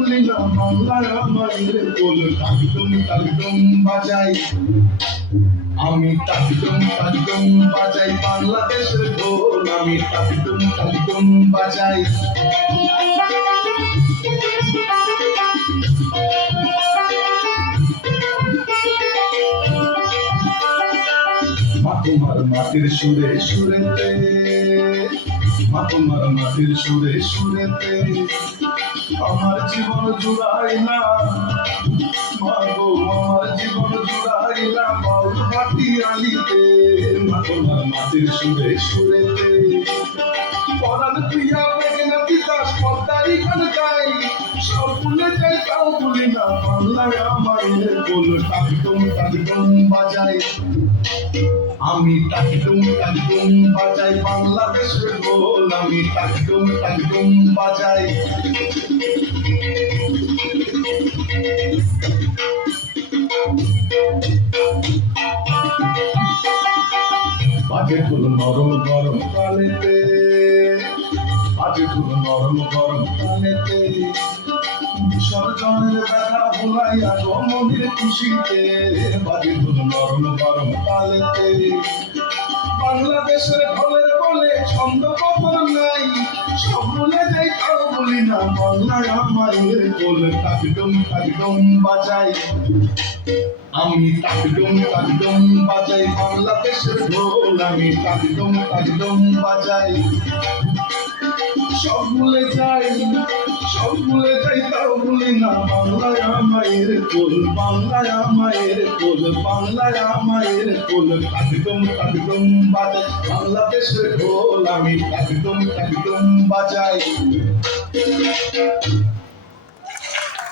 বলি না বাংলায় আমাদের কোল তাকদম তাকদম বাজাই আমি তাকদম তাকদম বাজাই বাংলাদেশের ঢোল আমি তাকদম তাকদম বাজাই মা তোমার মাটির সুরে সুরেতে মা তোমার মাটির সুরে সুরেতে আমার জীবন জুড়াইলা মা গো আমার জীবন জুড়াইলা বাউল ভাটি আলিতে মা তোমার মাটির সুরে সুরেতে পরাণ প্রিয়া বেগনা বিকাশ পদ্মারি গান গাই সব ভুলে যাই তাও ভুলি না বাংলায় আমার কোল তাকদম তাকদম বাজাই আমি তাকদম তাকদম বাজাই বাংলাদেশের ঢোল আমি তাকদম তাকদম বাজাই বাজে ঢোল নরম গরম কালেতে বাজে ঢোল নরম গরম কালেতে সরজনের ব্যথা ভুলাইয়া মনের খুশিতে বাজে ঢোল নরম গরম কালেতে বাংলাদেশের ঢোলের বলে ছন্দ কখন নাই সব ভুলে যাই তাও বলি না বাংলায় আমাদের কোল তাকদম তাকদম বাজাই আমি তাকদম তাকদম বাজাই বাংলাদেশের ঢোল আমি তাকদম তাকদম বাজাই সব ভুলে যাই তাও ভুলি না বাংলায় আমাদের কোল বাংলায় আমাদের কোল বাংলায় আমাদের কোল তাকদম তাকদম বাজাই বাংলাদেশের ঢোল আমি তাকদম তাকদম বাজাই